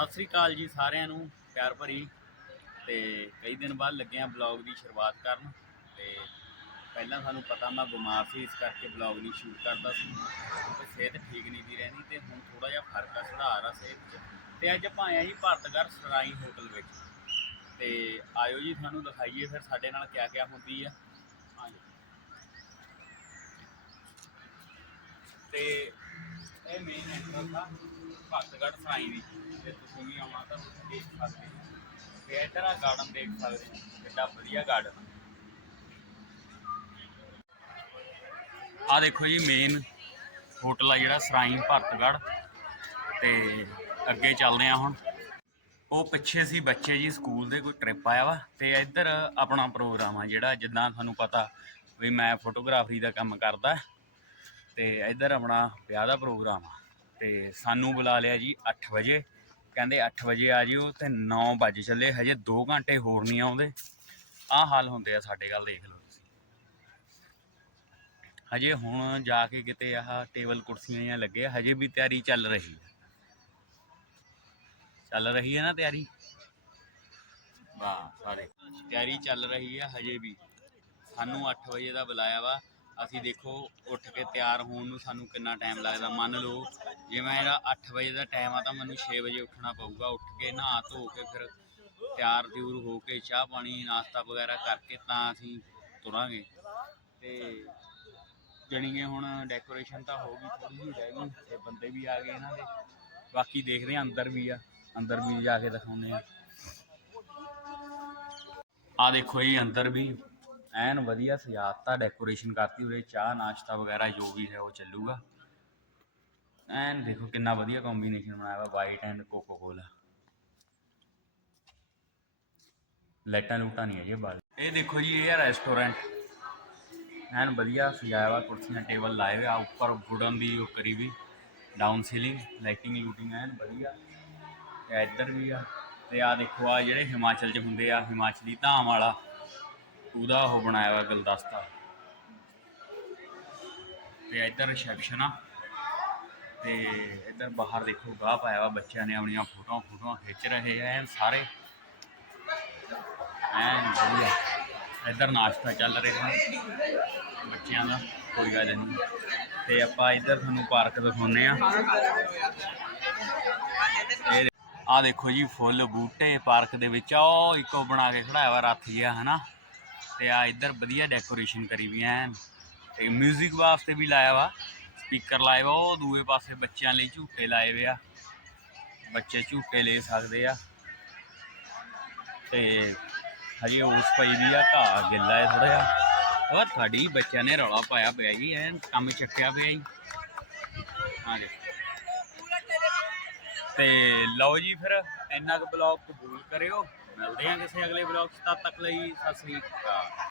ਸਤਿ ਸ੍ਰੀ ਅਕਾਲ ਜੀ ਸਾਰਿਆਂ ਨੂੰ, ਪਿਆਰ ਭਰੀ। ਤੇ ਕਈ ਦਿਨ ਬਾਅਦ ਲੱਗੇ ਆ ਬਲੌਗ ਦੀ ਸ਼ੁਰੂਆਤ ਕਰਨ। ਤੇ ਪਹਿਲਾਂ ਸਾਨੂੰ ਪਤਾ ਮੈਂ ਬਿਮਾਰ ਸੀ, ਇਸ ਕਰਕੇ ਬਲੌਗ ਨਹੀਂ ਸ਼ੂਟ ਕਰਦਾ ਸੀ। ਤੇ ਸਿਹਤ ਠੀਕ ਨਹੀਂ ਦੀ ਰਹਿੰਦੀ ਤੇ ਹੁਣ ਥੋੜਾ ਜਿਹਾ ਫ਼ਰਕ ਆ, ਸੁਧਾਰ ਆ ਸਿਹਤ 'ਚ। ਤੇ ਅੱਜ ਆਪਾਂ ਆਏ ਆ ਜੀ ਭਾਰਤਗੜ ਸਰਾਈ ਹੋਟਲ ਵਿੱਚ। ਤੇ ਆਇਓ ਜੀ, ਤੁਹਾਨੂੰ ਦਿਖਾਈਏ ਫਿਰ ਸਾਡੇ ਨਾਲ ਕਿਆ ਕਿਆ ਹੁੰਦੀ ਆ। ਹਾਂਜੀ। ਤੇ ਇਹ ਮੇਨ ਐਂਟਰੈਂਸ ਆ। ਭਗਤਗੜ੍ਹ ਸਰਾਈ ਦੀ ਤੇ ਤੁਸੀਂ ਵੀ ਆਉਣਾ ਤਾਂ ਤੁਸੀਂ ਦੇਖ ਸਕਦੇ ਹੋ। ਤੇ ਇੱਧਰ ਆ ਗਾਰਡਨ ਦੇਖ ਸਕਦੇ ਹੋ। ਕਿੱਡਾ ਵਧੀਆ ਗਾਰਡਨ ਆ। ਦੇਖੋ ਜੀ ਮੇਨ ਹੋਟਲ ਆ ਜਿਹੜਾ ਸਰਾਈ ਭਗਤਗੜ੍ਹ ਤੇ ਅੱਗੇ ਚੱਲਦੇ ਆ ਹੁਣ। ਉਹ ਪਿੱਛੇ ਸੀ ਬੱਚੇ ਜੀ ਸਕੂਲ ਦੇ, ਕੋਈ ਟ੍ਰਿਪ ਆਇਆ ਵਾ। ਤੇ ਇੱਧਰ ਆਪਣਾ ਪ੍ਰੋਗਰਾਮ ਆ ਜਿਹੜਾ, ਜਿੱਦਾਂ ਤੁਹਾਨੂੰ ਪਤਾ ਵੀ ਮੈਂ ਫੋਟੋਗ੍ਰਾਫੀ ਦਾ ਕੰਮ ਕਰਦਾ। ਤੇ ਇੱਧਰ ਆਪਣਾ ਵਿਆਹ ਦਾ ਪ੍ਰੋਗਰਾਮ ਆ। ਤੇ ਸਾਨੂੰ ਬੁਲਾ ਲਿਆ ਜੀ 8 ਵਜੇ। ਕਹਿੰਦੇ 8 ਵਜੇ ਆ ਜਿਓ ਤੇ 9 ਵਜੇ ਚੱਲੇ, ਹਜੇ 2 ਘੰਟੇ ਹੋਰ ਨਹੀਂ ਆਉਂਦੇ। ਆਹ ਹਾਲ ਹੁੰਦੇ ਆ ਸਾਡੇ ਗੱਲ ਦੇਖ ਲਓ ਤੁਸੀਂ। ਹਜੇ ਹੁਣ ਜਾ ਕੇ ਕਿਤੇ ਆਹ ਟੇਬਲ ਕੁਰਸੀਆਂ ਜਾਂ ਲੱਗੇ, ਹਜੇ ਵੀ ਤਿਆਰੀ ਚੱਲ ਰਹੀ ਹੈ ਚੱਲ ਰਹੀ ਹੈ ਨਾ ਤਿਆਰੀ? ਵਾਹ, ਸਾਰੇ। ਤਿਆਰੀ ਚੱਲ ਰਹੀ ਹੈ ਹਜੇ ਵੀ। ਸਾਨੂੰ 8 ਵਜੇ ਦਾ ਬੁਲਾਇਆ ਵਾ। ਅਸੀਂ ਦੇਖੋ, ਉੱਠ ਕੇ ਤਿਆਰ ਹੋਣ ਨੂੰ ਸਾਨੂੰ ਕਿੰਨਾ ਟਾਈਮ ਲੱਗਦਾ। ਮੰਨ ਲਓ, ਜੇ ਮੇਰਾ 8 ਵਜੇ ਦਾ ਟਾਈਮ ਆ ਤਾਂ ਮੈਨੂੰ 6 ਵਜੇ ਉੱਠਣਾ ਪਊਗਾ। ਉੱਠ ਕੇ ਨਹਾ ਧੋ ਕੇ ਫਿਰ ਤਿਆਰ ਤਿਉਰ ਹੋ ਕੇ ਚਾਹ ਪਾਣੀ, ਨਾਸ਼ਤਾ ਵਗੈਰਾ ਕਰਕੇ ਤਾਂ ਅਸੀਂ ਤੁਰਾਂਗੇ। ਤੇ ਜਣੀਏ ਹੁਣ ਡੈਕੋਰੇਸ਼ਨ ਤਾਂ ਹੋ ਗਈ ਥੋੜੀ ਜਿਹੀ ਰਹਿ ਗਈ। ਤੇ ਬੰਦੇ ਵੀ ਆ ਗਏ ਇਹਨਾਂ ਦੇ। ਬਾਕੀ ਦੇਖਦੇ ਆ ਅੰਦਰ ਵੀ ਆ। ਅੰਦਰ ਵੀ ਜਾ ਕੇ ਦਿਖਾਉਂਦੇ ਆ ਆ ਦੇਖੋ ਜੀ, ਅੰਦਰ ਵੀ। ਐਨ ਵਧੀਆ ਸਜਾਤਾ ਡੈਕੋਰੇਸ਼ਨ ਕਰਤੀ ਉਰੇ, ਚਾਹ, ਨਾਸ਼ਤਾ ਵਗੈਰਾ ਜੋ ਵੀ ਹੈ ਉਹ ਚੱਲੂਗਾ। ਐਨ ਦੇਖੋ ਕਿੰਨਾ ਵਧੀਆ ਕੰਬੀਨੇਸ਼ਨ ਬਣਾਇਆ ਵਾ ਵਾਈਟ ਐਂਡ ਕੋਕੋ ਕੋਲਾ ਲਾਈਟਾਂ ਲੂਟਾਂ ਨਹੀਂ ਹੈ ਬਾਲ ਇਹ ਦੇਖੋ ਜੀ, ਇਹ ਹੈ ਰੈਸਟੋਰੈਂਟ ਐਨ ਵਧੀਆ ਸਜਾਇਆ ਵਾ, ਕੁਰਸੀਆਂ, ਟੇਬਲ ਲਾਏ ਹੋਏ ਆ, ਉੱਪਰ ਵੁਡਨ ਦੀ ਉਹ ਕਰੀ ਵੀ ਡਾਊਨ ਸੀਲਿੰਗ ਲਾਈਟਿੰਗ ਲੂਟਿੰਗ ਐਨ ਵਧੀਆ। ਤੇ ਇੱਧਰ ਵੀ ਆ, ਤੇ ਆ ਦੇਖੋ ਆ ਜਿਹੜੇ ਹਿਮਾਚਲ 'ਚ ਹੁੰਦੇ ਆ, ਹਿਮਾਚਲੀ ਧਾਮ ਵਾਲਾ। ਉਹਦਾ ਉਹ ਬਣਾਇਆ ਵਾ ਗੁਲਦਸਤਾ। ਤੇ ਇੱਧਰ ਰਿਸੈਪਸ਼ਨ ਆ। ਤੇ ਇੱਧਰ ਬਾਹਰ ਦੇਖੋ, ਗਾਹ ਪਾਇਆ ਵਾ ਬੱਚਿਆਂ ਨੇ ਆਪਣੀਆਂ ਫੋਟੋਆਂ ਫੋਟੋਆਂ ਖਿੱਚ ਰਹੇ ਆ ਸਾਰੇ। ਐਨ ਵਧੀਆ। ਇੱਧਰ ਨਾਸ਼ਤਾ ਚੱਲ ਰਿਹਾ ਬੱਚਿਆਂ ਦਾ, ਕੋਈ ਗੱਲ ਨਹੀਂ। ਤੇ ਆਪਾਂ ਇੱਧਰ ਤੁਹਾਨੂੰ ਪਾਰਕ ਦਿਖਾਉਂਦੇ ਆ। ਇਹ ਆ ਦੇਖੋ ਜੀ, ਫੁੱਲ ਬੂਟੇ ਪਾਰਕ ਦੇ ਵਿੱਚ। ਆ ਉਹ ਇੱਕੋ ਬਣਾ ਕੇ ਖੜਾਇਆ ਵਾ, ਰੱਥ ਜਿਹਾ, ਹਨਾ? ਤੇ ਆ, ਇੱਧਰ ਵਧੀਆ ਡੈਕੋਰੇਸ਼ਨ ਕਰੀ ਵੀ ਐਨ। ਤੇ 뮤직 ਵਾਸਤੇ ਵੀ ਲਾਇਆ ਵਾ ਸਪੀਕਰ ਲਾਏ ਵਾ, ਉਹ ਦੂਏ ਪਾਸੇ ਬੱਚਿਆਂ ਲਈ ਝੂਟੇ ਲਾਏ ਵੇ ਆ। ਬੱਚੇ ਝੂਟੇ ਲੈ ਸਕਦੇ ਆ। ਤੇ ਹਜੇ ਉਸ ਪਈ ਵੀ ਆ ਘਾਹ ਗਿੱਲਾ ਹੈ ਥੋੜਾ ਜਿਹਾ। ਉਹ ਤੁਹਾਡੀ ਬੱਚਿਆਂ ਨੇ ਰੌਲਾ ਪਾਇਆ ਪਿਆ ਜੀ, ਐਨ ਕੰਮ ਚੱਕਿਆ ਪਿਆ ਜੀ। ਹਾਂ ਜੀ। ਤੇ ਲਓ ਜੀ ਫਿਰ, ਇੰਨਾ ਕੁ ਬਲੌਗ ਕਬੂਲ ਕਰਿਓ। ਮਿਲਦੇ ਹਾਂ ਕਿਸੇ ਅਗਲੇ ਬਲੌਗ 'ਚ ਤਦ ਤੱਕ ਲਈ ਸਤਿ ਸ੍ਰੀ ਅਕਾਲ।